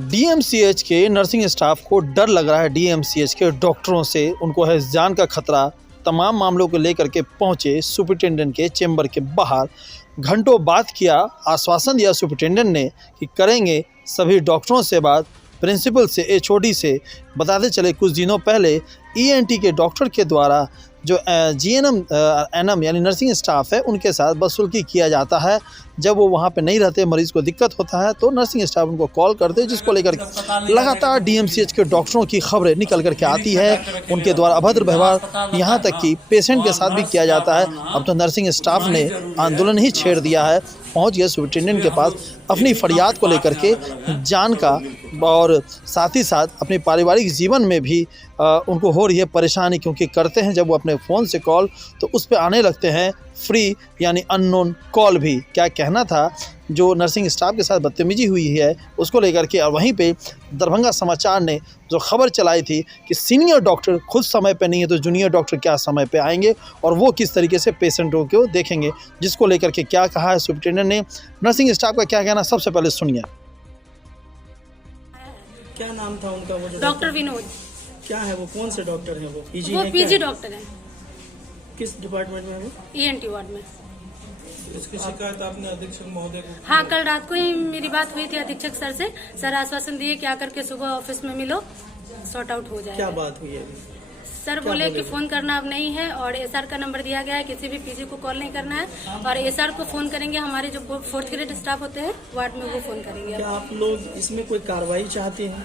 DMCH के nursing staff को डर लग रहा है। डीएमसीएच के डॉक्टरों से उनको है जान का खतरा। तमाम मामलों को लेकर के पहुंचे सुपरिटेंडेंट के चेंबर के बाहर। घंटों बात किया, आश्वासन दिया सुपरिटेंडेंट ने कि करेंगे सभी डॉक्टरों से बात, प्रिंसिपल से, एचओडी से। बताते चले कुछ दिनों पहले ईएनटी के डॉक्टर के द्वारा जो जीएनएम एनएम यानी नर्सिंग स्टाफ है उनके साथ बदसलूकी किया जाता है। जब वो वहाँ पे नहीं रहते, मरीज़ को दिक्कत होता है तो नर्सिंग स्टाफ उनको कॉल करते हैं, जिसको लेकर लगातार डीएमसीएच के डॉक्टरों की खबरें निकल करके आती है। उनके द्वारा अभद्र व्यवहार यहाँ तक कि पेशेंट के साथ भी किया जाता है। अब तो नर्सिंग स्टाफ ने आंदोलन ही छेड़ दिया है, पहुँच गए सुपरिटेंडेंट के पास अपनी फरियाद को लेकर के जान का, और साथ ही साथ अपने पारिवारिक जीवन में भी उनको हो रही है परेशानी। क्योंकि करते हैं जब वो अपने फ़ोन से कॉल तो उस पे आने लगते हैं फ्री यानी अननोन कॉल भी। क्या कहना था जो नर्सिंग स्टाफ के साथ बदतमीजी हुई है उसको लेकर के। और वहीं पे दरभंगा समाचार ने जो खबर चलाई थी कि सीनियर डॉक्टर खुद समय पे नहीं है तो जूनियर डॉक्टर क्या समय पे आएंगे और वो किस तरीके से पेशेंटों को देखेंगे, जिसको लेकर के क्या कहा है सुपरिटेंडेंट ने, नर्सिंग स्टाफ का क्या कहना, सबसे पहले सुनिए। क्या नाम था उनका? वो जो डॉक्टर विनोद। क्या है वो? कौन से डॉक्टर हैं वो? पीजी वो है? पीजी डॉक्टर है। किस डिपार्टमेंट में है वो? ईएनटी वार्ड में। इसकी शिकायत आपने अधीक्षक महोदय को? हाँ, कल रात को ही मेरी बात हुई थी अधीक्षक सर से। सर आश्वासन दिए कि आकर के सुबह ऑफिस में मिलो, सॉर्ट आउट हो जाएगा। क्या बात हुई है? सर बोले कि फोन करना अब नहीं है और एसआर का नंबर दिया गया है, किसी भी पीजी को कॉल नहीं करना है और एसआर को फोन करेंगे, हमारे जो 4th ग्रेड स्टाफ होते हैं वार्ड में वो फोन करेंगे। क्या आप लोग इसमें कोई कार्रवाई चाहते हैं?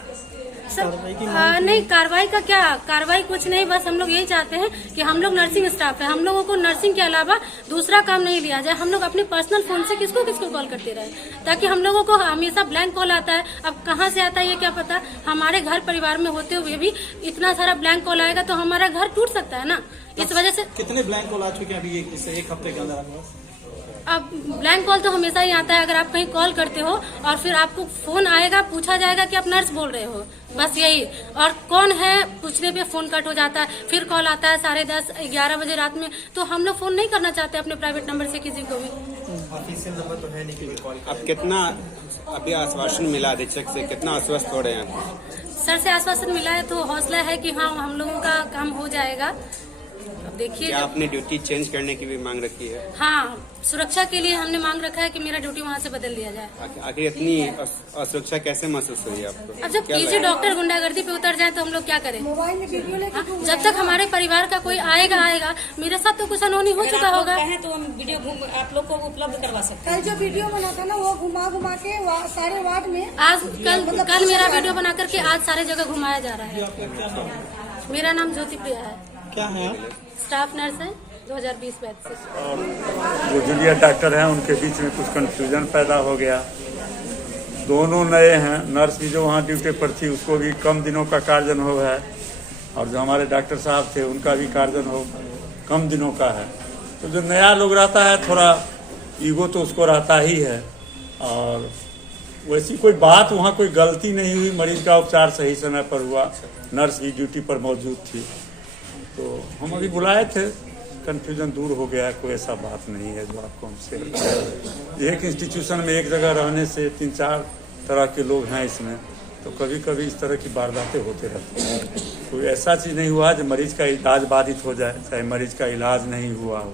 सर नहीं, कार्रवाई का क्या, कार्रवाई कुछ नहीं, बस हम लोग यही चाहते हैं कि हम लोग नर्सिंग स्टाफ है, हम लोगों को नर्सिंग के अलावा दूसरा काम नहीं लिया जाए। हम लोग अपने पर्सनल फोन से किसको किसको कॉल करते रहे, ताकि हम लोगों को हमेशा ब्लैंक कॉल आता है। अब कहाँ से आता है ये क्या पता। हमारे घर परिवार में होते हुए भी इतना सारा ब्लैंक कॉल आएगा तो हमारा घर टूट सकता है ना। इस वजह से कितने ब्लैंक कॉल आ चुके हैं अभी एक हफ्ते के अंदर? अब ब्लैंक कॉल तो हमेशा ही आता है। अगर आप कहीं कॉल करते हो और फिर आपको फोन आएगा, पूछा जाएगा कि आप नर्स बोल रहे हो, बस यही। और कौन है पूछने पे फोन कट हो जाता है, फिर कॉल आता है 10:30 11 बजे रात में। तो हम लोग फोन नहीं करना चाहते अपने प्राइवेट नंबर से किसी को भी। ऑफिशियल नंबर तो है नहीं कि कॉल। अब कितना अभी आश्वासन मिला अधीक्षक से, कितना आश्वस्त हो रहे हैं? सर से आश्वासन मिला है तो हौसला है कि हाँ हम लोगों का काम हो जाएगा। अब देखिए, क्या आपने ड्यूटी चेंज करने की भी मांग रखी है? हाँ, सुरक्षा के लिए हमने मांग रखा है कि मेरा ड्यूटी वहाँ से बदल दिया जाए। आखिर इतनी असुरक्षा कैसे महसूस हुई आपको? अब जब पीजी डॉक्टर गुंडागर्दी पे उतर जाए तो हम लोग क्या करें? जब तक हमारे परिवार का कोई आएगा। मेरे साथ तो कुछ अनहोनी हो चुका होगा। तो हम वीडियो आप लोग को उपलब्ध करवा सकते हैं। कल जो वीडियो बना था ना वो घुमा के सारे वार्ड में आज कल मेरा वीडियो बना करके आज सारे जगह घुमाया जा रहा है। मेरा नाम ज्योति प्रिया है। क्या है? स्टाफ नर्स है 2020 बैच से। और जो जूनियर डॉक्टर हैं उनके बीच में कुछ कंफ्यूजन पैदा हो गया। दोनों नए हैं, नर्स भी जो वहाँ ड्यूटी पर थी उसको भी कम दिनों का कार्जन हो है, और जो हमारे डॉक्टर साहब थे उनका भी कार्जन हो कम दिनों का है। तो जो नया लोग रहता है थोड़ा ईगो तो उसको रहता ही है। और वैसी कोई बात वहाँ कोई गलती नहीं हुई, मरीज का उपचार सही समय पर हुआ, नर्स भी ड्यूटी पर मौजूद थी। तो हम अभी बुलाए थे, कन्फ्यूजन दूर हो गया है, कोई ऐसा बात नहीं है जो आपको हमसे। एक इंस्टीट्यूशन में एक जगह रहने से 3-4 तरह के लोग हैं इसमें, तो कभी कभी इस तरह की वारदातें होते रहती हैं। कोई ऐसा चीज़ नहीं हुआ जो मरीज का इलाज बाधित हो जाए, चाहे मरीज का इलाज नहीं हुआ हो।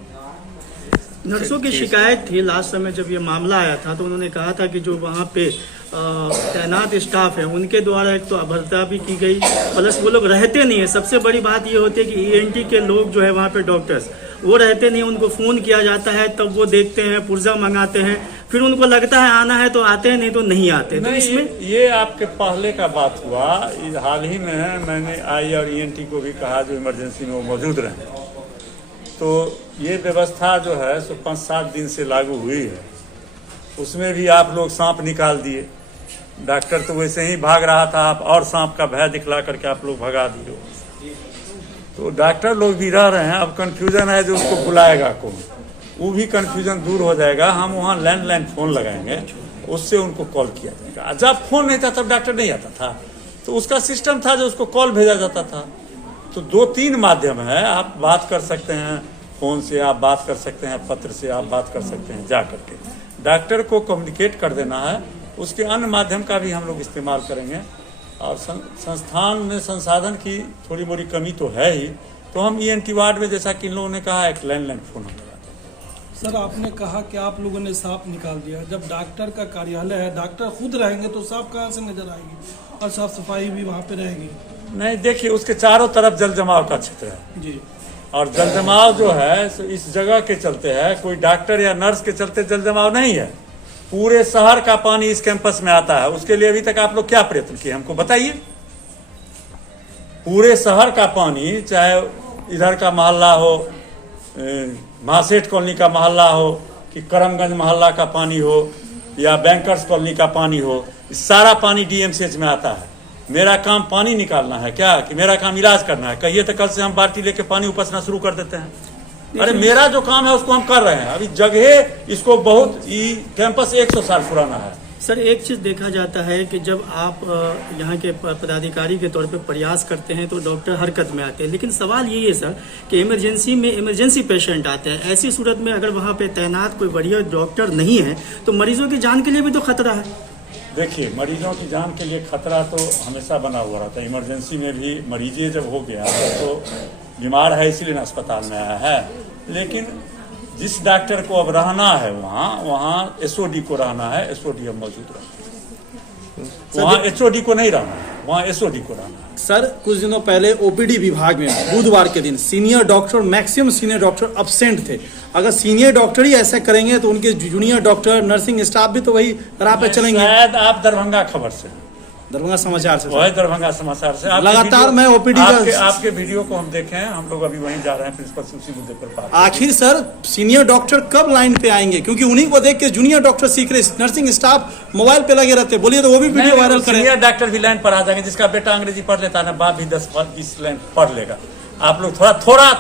नर्सों की शिकायत थी लास्ट समय जब ये मामला आया था, तो उन्होंने कहा था कि जो वहाँ पे तैनात स्टाफ है उनके द्वारा एक तो अभद्रता भी की गई, प्लस वो लोग रहते नहीं है। सबसे बड़ी बात ये होती है कि ईएनटी के लोग जो है वहाँ पे डॉक्टर्स वो रहते नहीं, उनको फ़ोन किया जाता है तब वो देखते हैं, पुर्जा मंगाते हैं, फिर उनको लगता है आना है तो आते हैं, नहीं तो नहीं आते। तो इसमें ये आपके पहले का बात हुआ। हाल ही में मैंने आई और ईएनटी को भी कहा जो इमरजेंसी में वो मौजूद रहे। तो ये व्यवस्था जो है सो 5-7 दिन से लागू हुई है। उसमें भी आप लोग सांप निकाल दिए। डॉक्टर तो वैसे ही भाग रहा था, आप और सांप का भय दिखला करके आप लोग भगा दिए। तो डॉक्टर लोग भी रह रहे हैं। अब कंफ्यूजन है जो उसको बुलाएगा कौन, वो भी कंफ्यूजन दूर हो जाएगा। हम वहाँ लैंडलाइन फ़ोन लगाएंगे, उससे उनको कॉल किया जाएगा। जब फ़ोन नहीं था तब डॉक्टर नहीं आता था, तो उसका सिस्टम था जो उसको कॉल भेजा जाता था। तो 2-3 माध्यम है, आप बात कर सकते हैं फ़ोन से, आप बात कर सकते हैं पत्र से, आप बात कर सकते हैं जा करके। डॉक्टर को कम्युनिकेट कर देना है, उसके अन्य माध्यम का भी हम लोग इस्तेमाल करेंगे। और संस्थान में संसाधन की थोड़ी मोड़ी कमी तो है ही, तो हम ENT वार्ड में जैसा कि इन लोगों ने कहा एक लैंडलाइन फोन हम लगाते हैं। सर आपने कहा कि आप लोगों ने सांप निकाल दिया, जब डॉक्टर का कार्यालय है, डॉक्टर खुद रहेंगे तो सांप कहाँ से नजर आएगी और साफ सफाई भी वहाँ पे रहेगी? नहीं, देखिए उसके चारों तरफ जल जमाव का क्षेत्र है जी, और जल जमाव जो है इस जगह के चलते है, कोई डॉक्टर या नर्स के चलते जल जमाव नहीं है। पूरे शहर का पानी इस कैंपस में आता है। उसके लिए अभी तक आप लोग क्या प्रयत्न किए हमको बताइए। पूरे शहर का पानी, चाहे इधर का मोहल्ला हो, महासेठ कॉलोनी का मोहल्ला हो कि करमगंज मोहल्ला का पानी हो या बैंकर्स कॉलोनी का पानी हो, सारा पानी DMCH में आता है। मेरा काम पानी निकालना है क्या कि मेरा काम इलाज करना है? कहिए तो कल से हम बाल्टी लेके पानी उपसना शुरू कर देते हैं। अरे मेरा जो काम है उसको हम कर रहे हैं। अभी जगह इसको बहुत कैंपस 100 साल पुराना है। सर एक चीज़ देखा जाता है कि जब आप यहाँ के पदाधिकारी के तौर पे प्रयास करते हैं तो डॉक्टर हरकत में आते हैं, लेकिन सवाल यही है सर कि इमरजेंसी में इमरजेंसी पेशेंट आते हैं। ऐसी सूरत में अगर वहाँ पे तैनात कोई बढ़िया डॉक्टर नहीं है तो मरीजों की जान के लिए भी तो खतरा है। देखिए, मरीजों की जान के लिए खतरा तो हमेशा बना हुआ रहता है। इमरजेंसी में भी मरीज जब हो गया तो बीमार है इसीलिए ना अस्पताल में आया है, लेकिन जिस डॉक्टर को अब रहना है वहाँ SOD को रहना है, SOD अब मौजूद रहना है। वहाँ HOD को नहीं रहना है, वहाँ SOD को रहना है। सर कुछ दिनों पहले OPD विभाग में बुधवार के दिन senior doctor, maximum senior doctor absent थे। अगर सीनियर डॉक्टर ही ऐसा करेंगे तो उनके जूनियर डॉक्टर, नर्सिंग स्टाफ भी तो वही राह पे चलेंगे। शायद आप दरभंगा खबर से, दरभंगा समाचार से, वही दरभंगा समाचार से लगातार मैं OPD आपके वीडियो को हम देखे हैं। हम लोग अभी वहीं जा रहे हैं प्रिंसिपल से उसी मुद्दे पर बात। आखिर सर सीनियर डॉक्टर कब लाइन पे आएंगे? क्योंकि उन्हीं को देख के जूनियर डॉक्टर सीख रहे, नर्सिंग स्टाफ मोबाइल पे लगे रहते। बोलिए तो वो भी वीडियो वायरल करें। सीनियर डॉक्टर भी लाइन पर आ जाएंगे। जिसका बेटा अंग्रेजी पढ़ लेता है ना, बाप भी 10-20 लाइन पढ़ लेगा। आप लोग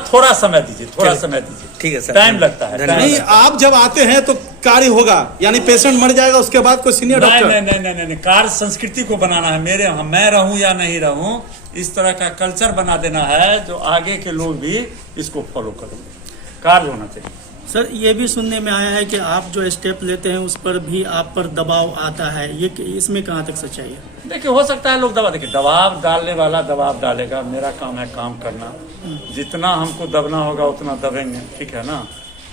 थोड़ा समय दीजिए, थोड़ा समय दीजिए। ठीक है सर, टाइम लगता है। नहीं, आप जब आते हैं तो कार्य होगा, यानी पेशेंट मर जाएगा उसके बाद कोई सीनियर डॉक्टर नहीं, कार्य संस्कृति को बनाना है। मैं रहूं या नहीं रहूं, इस तरह का कल्चर बना देना है जो आगे के लोग भी इसको फॉलो करेंगे। कार्य होना चाहिए। सर ये भी सुनने में आया है कि आप जो स्टेप लेते हैं उस पर भी आप पर दबाव आता है, ये इसमें कहाँ तक सच्चाई है? देखिए, हो सकता है लोग दबाव डालने वाला दबाव डालेगा। मेरा काम है काम करना। जितना हमको दबना होगा उतना दबेंगे, ठीक है ना।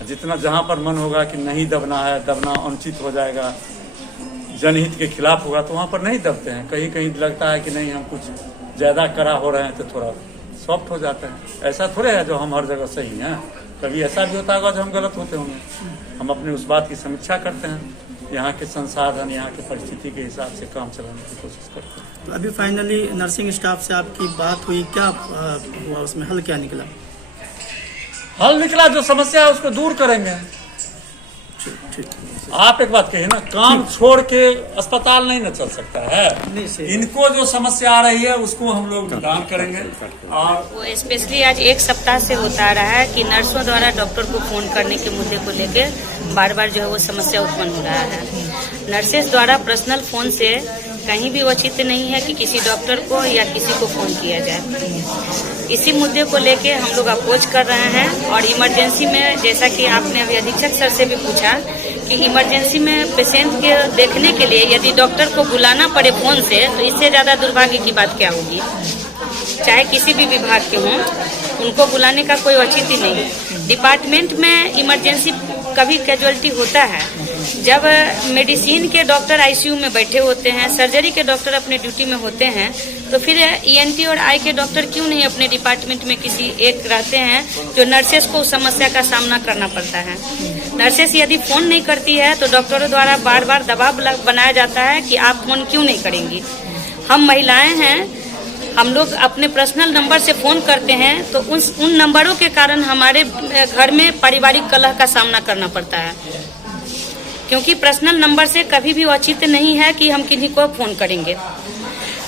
जितना जहाँ पर मन होगा कि नहीं दबना है, दबना अनुचित हो जाएगा, जनहित के खिलाफ होगा, तो वहाँ पर नहीं दबते हैं। कहीं कहीं लगता है कि नहीं हम कुछ ज्यादा कड़ा हो रहे हैं तो थोड़ा सॉफ्ट हो जाते हैं। ऐसा थोड़े है जो हम हर जगह सही हैं। कभी ऐसा भी होता होगा जो हम गलत होते होंगे। हम अपने उस बात की समीक्षा करते हैं, यहाँ के संसाधन, यहाँ की परिस्थिति के हिसाब से काम चलाने की कोशिश करते हैं। तो अभी फाइनली नर्सिंग स्टाफ से आपकी बात हुई, क्या हुआ उसमें, हल क्या निकला? हल निकला, जो समस्या है उसको दूर करेंगे। आप एक बात कहिए ना, काम छोड़ के अस्पताल नहीं न चल सकता है। इनको जो समस्या आ रही है उसको हम लोग निदान करेंगे। और वो स्पेशली आज 1 सप्ताह से होता आ रहा है कि नर्सों द्वारा डॉक्टर को फोन करने के मुद्दे को लेकर बार बार जो है वो समस्या उत्पन्न हो रहा है। नर्सेस द्वारा पर्सनल फोन से कहीं भी औचित्य नहीं है कि किसी डॉक्टर को या किसी को फोन किया जाए। इसी मुद्दे को लेके हम लोग अप्रोच कर रहे हैं। और इमरजेंसी में, जैसा कि आपने अभी अधीक्षक सर से भी पूछा कि इमरजेंसी में पेशेंट के देखने के लिए यदि डॉक्टर को बुलाना पड़े फोन से, तो इससे ज्यादा दुर्भाग्य की बात क्या होगी। चाहे किसी भी विभाग के हों, उनको बुलाने का कोई औचित्य नहीं। डिपार्टमेंट में इमरजेंसी कभी कैजुअलिटी होता है जब मेडिसिन के डॉक्टर आईसीयू में बैठे होते हैं, सर्जरी के डॉक्टर अपने ड्यूटी में होते हैं, तो फिर ENT और आई के डॉक्टर क्यों नहीं अपने डिपार्टमेंट में किसी एक रहते हैं जो नर्सेस को उस समस्या का सामना करना पड़ता है। नर्सेस यदि फोन नहीं करती है तो डॉक्टरों द्वारा बार बार दबाव बनाया जाता है कि आप फोन क्यों नहीं करेंगी। हम महिलाएं हैं, हम लोग अपने पर्सनल नंबर से फोन करते हैं तो उन नंबरों के कारण हमारे घर में पारिवारिक कलह का सामना करना पड़ता है, क्योंकि पर्सनल नंबर से कभी भी औचित्य नहीं है कि हम किन्हीं को फोन करेंगे।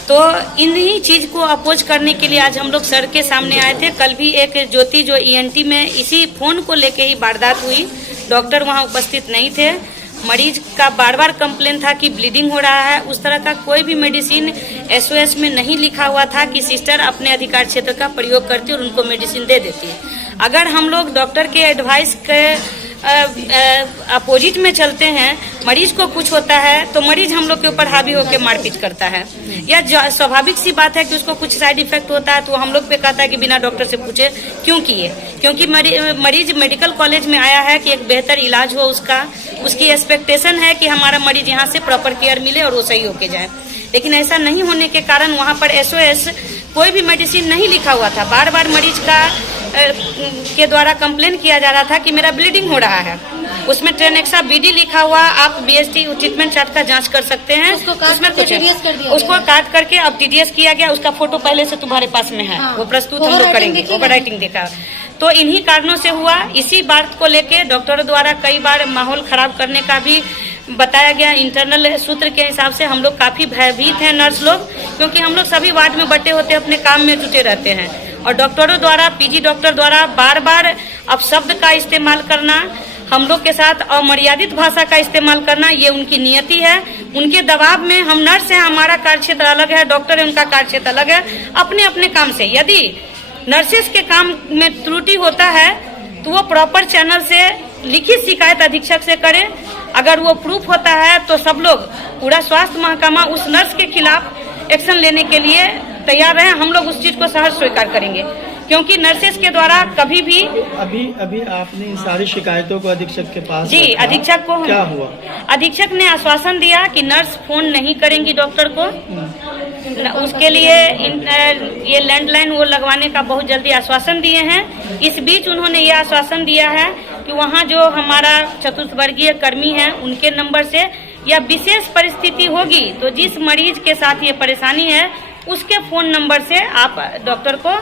तो इन्हीं चीज को अपोज करने के लिए आज हम लोग सर के सामने आए थे। कल भी एक ज्योति जो ENT में इसी फोन को लेके ही वारदात हुई, डॉक्टर वहां उपस्थित नहीं थे। मरीज का बार बार कंप्लेन था कि ब्लीडिंग हो रहा है। उस तरह का कोई भी मेडिसिन SOS में नहीं लिखा हुआ था कि सिस्टर अपने अधिकार क्षेत्र का प्रयोग करती और उनको मेडिसिन दे देती। अगर हम लोग डॉक्टर के एडवाइस के अपोजिट में चलते हैं, मरीज को कुछ होता है तो मरीज हम लोग के ऊपर हावी होकर मारपीट करता है, या स्वाभाविक सी बात है कि उसको कुछ साइड इफेक्ट होता है तो हम लोग पे कहता है कि बिना डॉक्टर से पूछे क्यों किए, क्योंकि मरीज मेडिकल कॉलेज में आया है कि एक बेहतर इलाज हो उसका, उसकी एक्सपेक्टेशन है कि हमारा मरीज यहाँ से प्रॉपर केयर मिले और वो सही होके जाए। लेकिन ऐसा नहीं होने के कारण वहाँ पर SOS कोई भी मेडिसिन नहीं लिखा हुआ था। बार बार मरीज का के द्वारा कंप्लेन किया जा रहा था कि मेरा ब्लीडिंग हो रहा है, उसमें ट्रेनेक्सा BD लिखा हुआ, आप BST ट्रीटमेंट चार्ट का जांच कर सकते हैं। उसको काट करके TDS कर दिया, उसको काट करके अब TDS किया गया, उसका फोटो पहले से तुम्हारे पास में है। वो प्रस्तुत हम लोग करेंगे, ओवर राइटिंग देखा। तो इन्हीं कारणों से हुआ। इसी बात को लेके डॉक्टरों द्वारा कई बार माहौल खराब करने का भी बताया गया। इंटरनल सूत्र के हिसाब से हम लोग काफी भयभीत हैं नर्स लोग, क्योंकि हम लोग सभी वार्ड में बटे होते अपने काम में जुटे रहते हैं, और डॉक्टरों द्वारा PG डॉक्टर द्वारा बार बार अपशब्द का इस्तेमाल करना, हम लोग के साथ अमर्यादित भाषा का इस्तेमाल करना, ये उनकी नियति है। उनके दबाव में हम नर्स हैं, हमारा कार्यक्षेत्र अलग है, डॉक्टर है उनका कार्यक्षेत्र अलग है। अपने अपने काम से यदि नर्सेस के काम में त्रुटि होता है तो वो प्रॉपर चैनल से लिखित शिकायत अधीक्षक से करें। अगर वो प्रूफ होता है तो सब लोग, पूरा स्वास्थ्य महकमा उस नर्स के खिलाफ एक्शन लेने के लिए तैयार रहे। हम लोग उस चीज को सहर्ष स्वीकार करेंगे, क्योंकि नर्सेस के द्वारा कभी भी अभी आपने इन सारी शिकायतों को अधीक्षक के पास जी रखा। अधीक्षक को क्या हुआ? अधीक्षक ने आश्वासन दिया कि नर्स फोन नहीं करेंगी डॉक्टर को, उसके लिए ये लैंडलाइन वो लगवाने का बहुत जल्दी आश्वासन दिए हैं। इस बीच उन्होंने ये आश्वासन दिया है कि वहाँ जो हमारा चतुर्थवर्गीय कर्मी हैं उनके नंबर से, या विशेष परिस्थिति होगी तो जिस मरीज के साथ ये परेशानी है उसके फोन नंबर से आप डॉक्टर को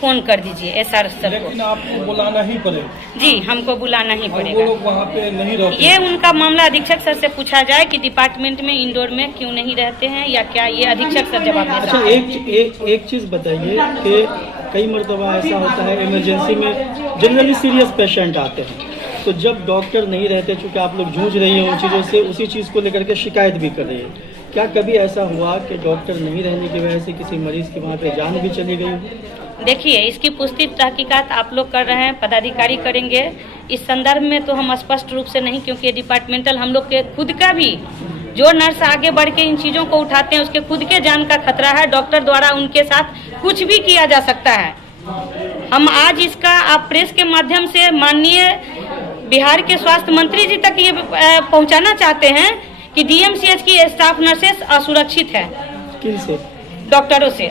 फोन कर दीजिए SR सर को। लेकिन आपको बुलाना ही पड़ेगा। जी, हमको बुलाना ही वो पड़ेगा। लोग वहाँ पे नहीं रहते। ये उनका मामला अधीक्षक सर से पूछा जाए कि डिपार्टमेंट में इंडोर में क्यों नहीं रहते हैं या क्या, ये अधीक्षक सर जवाब दे अच्छा, सकते हैं। एक चीज बताइए कि कई मरतबा ऐसा होता है इमरजेंसी में जनरली सीरियस पेशेंट आते हैं, तो जब डॉक्टर नहीं रहते, चूँकि आप लोग जूझ रही हैं उन चीज़ों से, उसी चीज़ को लेकर के शिकायत भी कर रही है, क्या कभी ऐसा हुआ कि डॉक्टर नहीं रहने की वजह से किसी मरीज की वहाँ पे जान भी चली गई? देखिए, इसकी पुष्टि तहकीकात आप लोग कर रहे हैं, पदाधिकारी करेंगे। इस संदर्भ में तो हम स्पष्ट रूप से नहीं, क्योंकि डिपार्टमेंटल हम लोग के खुद का भी, जो नर्स आगे बढ़ के इन चीज़ों को उठाते हैं उसके खुद के जान का खतरा है। डॉक्टर द्वारा उनके साथ कुछ भी किया जा सकता है। हम आज इसका आप प्रेस के माध्यम से माननीय बिहार के स्वास्थ्य मंत्री जी तक ये पहुंचाना चाहते हैं कि DMCH की स्टाफ नर्सेस असुरक्षित है। किनसे? डॉक्टरों से,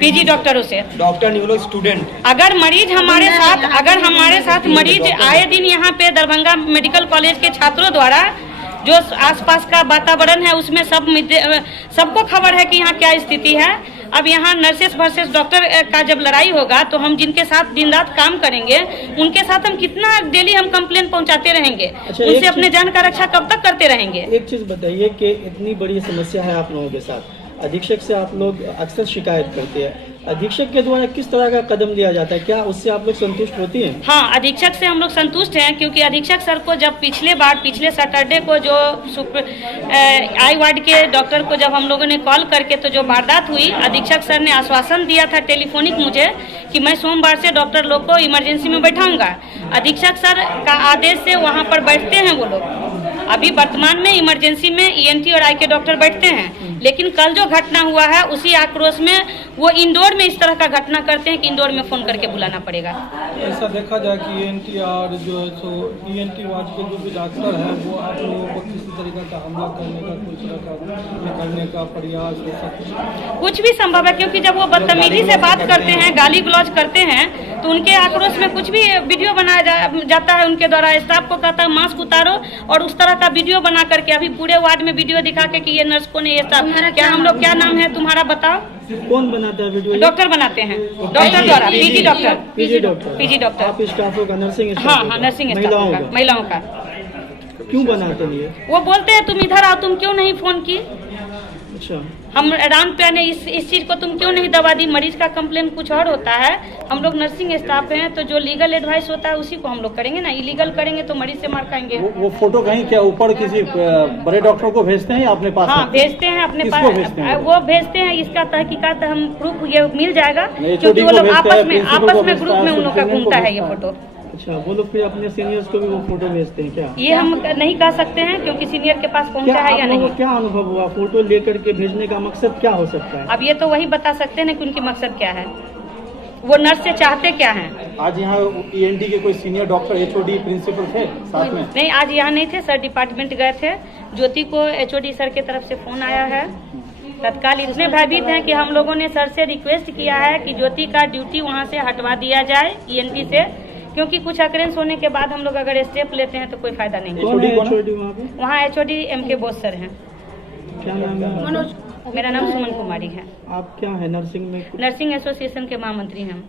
PG डॉक्टरों से। डॉक्टर नहीं, वो लोग स्टूडेंट। अगर हमारे साथ मरीज आए दिन यहाँ पे दरभंगा मेडिकल कॉलेज के छात्रों द्वारा, जो आसपास का वातावरण है उसमें सबको खबर है कि यहाँ क्या स्थिति है। अब यहाँ नर्सेस वर्सेस डॉक्टर का जब लड़ाई होगा तो हम जिनके साथ दिन रात काम करेंगे उनके साथ हम कितना डेली हम कंप्लेन पहुँचाते रहेंगे। अच्छा, उनसे अपने जान का रक्षा कब तक करते रहेंगे? एक चीज बताइए कि इतनी बड़ी समस्या है आप लोगों के साथ, अधीक्षक से आप लोग अक्सर शिकायत करते हैं, अधीक्षक के द्वारा किस तरह का कदम लिया जाता है, क्या उससे आप लोग संतुष्ट होती हैं? हाँ, अधीक्षक से हम लोग संतुष्ट हैं, क्योंकि अधीक्षक सर को जब पिछले सैटरडे को जो आई वार्ड के डॉक्टर को जब हम लोगों ने कॉल करके तो जो वारदात हुई, अधीक्षक सर ने आश्वासन दिया था टेलीफोनिक मुझे कि मैं सोमवार से डॉक्टर लोग को इमरजेंसी में बैठाऊंगा। अधीक्षक सर का आदेश से वहाँ पर बैठते हैं वो लोग। अभी वर्तमान में इमरजेंसी में ENT और आई के डॉक्टर बैठते हैं, लेकिन कल जो घटना हुआ है उसी आक्रोश में वो इंडोर में इस तरह का घटना करते हैं कि इंडोर में फोन करके बुलाना पड़ेगा। ऐसा देखा जाए कि ENT और जो है सो ENT वार्ड के जो भी डॉक्टर है वो आप लोगों को किसी तरीके का हमला करने का, कोई तरह का करने का प्रयास हो सकता कुछ भी संभव है, क्योंकि जब वो बदतमीजी से बात करते हैं, गाली गलौज करते हैं, तो उनके आक्रोश में कुछ भी वीडियो बनाया जाता है उनके द्वारा। स्टाफ को कहता है मास्क उतारो, और उस तरह का वीडियो बना करके अभी पूरे वार्ड में वीडियो दिखा के कि ये नर्स को ने ये स्टाफ, क्या हम लोग, क्या नाम है तुम्हारा बताओ? कौन बनाता है वीडियो? डॉक्टर बनाते हैं, डॉक्टर द्वारा, PG डॉक्टर। आप स्टाफों का, नर्सिंग स्टाफ? हाँ, नर्सिंग स्टाफ, महिलाओं का। क्यों बनाते हैं ये? वो बोलते हैं तुम इधर आओ, तुम क्यों नहीं फोन की? अच्छा, हम राउंड पे आने इस चीज को तुम क्यों नहीं दबा दी? मरीज का कंप्लेन कुछ और होता है, हम लोग नर्सिंग स्टाफ हैं, तो जो लीगल एडवाइस होता है उसी को हम लोग करेंगे ना। इलीगल करेंगे तो मरीज से मार खाएंगे। वो फोटो कहीं क्या ऊपर किसी बड़े डॉक्टर को भेजते हैं या अपने पास? हाँ, भेजते हैं अपने पास, वो भेजते हैं। इसका तहकीकात हम प्रूफ ये मिल जाएगा, क्योंकि वो लोग आपस में ग्रुप में उन लोग का घूमता है ये फोटो। अच्छा, वो लोग फिर अपने सीनियर्स को भी वो फोटो भेजते हैं क्या? ये हम नहीं कह सकते हैं क्योंकि सीनियर के पास पहुंचा है या नहीं। क्या अनुभव हुआ, फोटो लेकर के भेजने का मकसद क्या हो सकता है? अब ये तो वही बता सकते हैं कि उनकी मकसद क्या है, वो नर्स से चाहते क्या हैं। आज यहाँ ENT के कोई सीनियर डॉक्टर, HOD, प्रिंसिपल थे साथ में? नहीं, आज यहाँ नहीं थे सर, डिपार्टमेंट गए थे। ज्योति को HOD सर की तरफ से फोन आया है। तत्काल इतने भयभीत हैं कि हम लोगों ने सर से रिक्वेस्ट किया है कि ज्योति का ड्यूटी वहाँ से हटवा दिया जाए ENT से, क्योंकि कुछ अक्रेंस होने के बाद हम लोग अगर स्टेप लेते हैं तो कोई फायदा नहीं है। कौन है HOD वहाँ पे? वहाँ HOD MK बोस सर हैं। क्या नाम है? मेरा नाम सुमन कुमारी है। आप क्या है नर्सिंग में? नर्सिंग एसोसिएशन के महामंत्री हैं।